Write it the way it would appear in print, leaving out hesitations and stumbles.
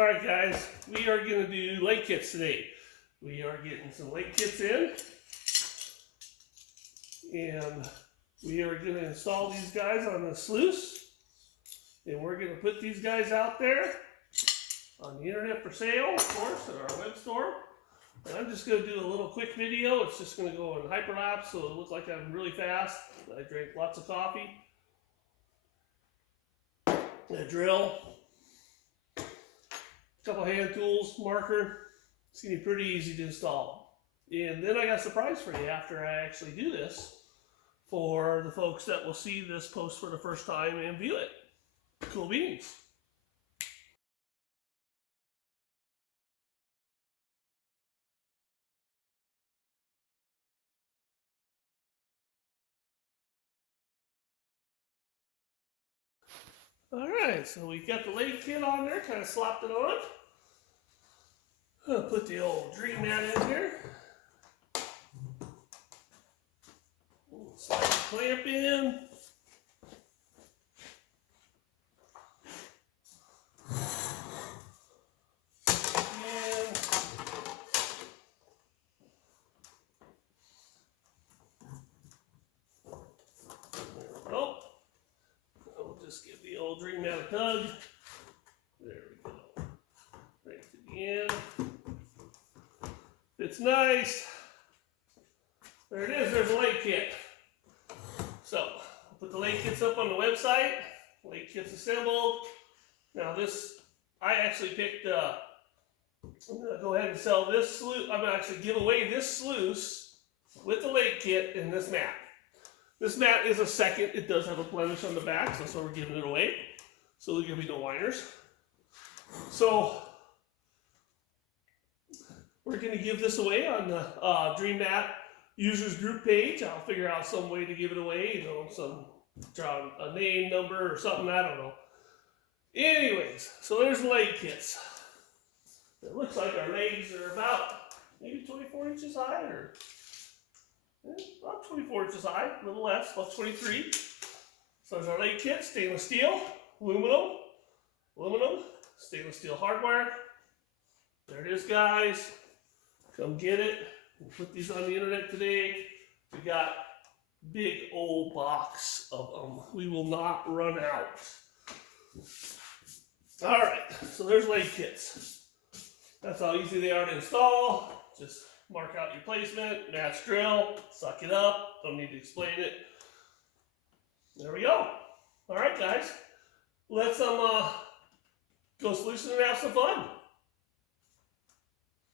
Alright guys, we are going to do leg kits today. We are getting some leg kits in. And we are going to install these guys on the sluice. And we're going to put these guys out there on the internet for sale, of course, at our web store. And I'm just going to do a little quick video. It's just going to go in hyperlapse so it'll look like I'm really fast. I drank lots of coffee. A drill. Couple hand tools, marker. It's going to be pretty easy to install. And then I got a surprise for you after I actually do this for the folks that will see this post for the first time and view it. Cool beans. Alright, so we got the leg kit on there, kind of slopped it on. I'll put the old dream mat in here. Slide the clamp in. Just give the old dream mat a tug. There we go. Right to the end. It's nice. There it is. There's a leg kit. So, I'll put the leg kits up on the website. Leg kits assembled. Now this, I actually picked, I'm going to go ahead and sell this sluice. I'm going to actually give away this sluice with the leg kit and this mat. This mat is a second. It does have a blemish on the back, so that's why we're giving it away. So there's going to be no whiners. So we're going to give this away on the Dream Mat users group page. I'll figure out some way to give it away, draw a name, number, or something, I don't know. Anyways, so there's leg kits. It looks like our legs are about maybe 24 inches high, or about 24 inches high, a little less, about 23. So there's our leg kit, stainless steel, aluminum, stainless steel hardwire. There it is, guys. Come get it. We'll put these on the internet today. We got big old box of them. We will not run out. All right, so there's leg kits. That's how easy they are to install. Just mark out your placement, match drill, suck it up. Don't need to explain it. There we go. All right, guys. Let's go sluicing and have some fun.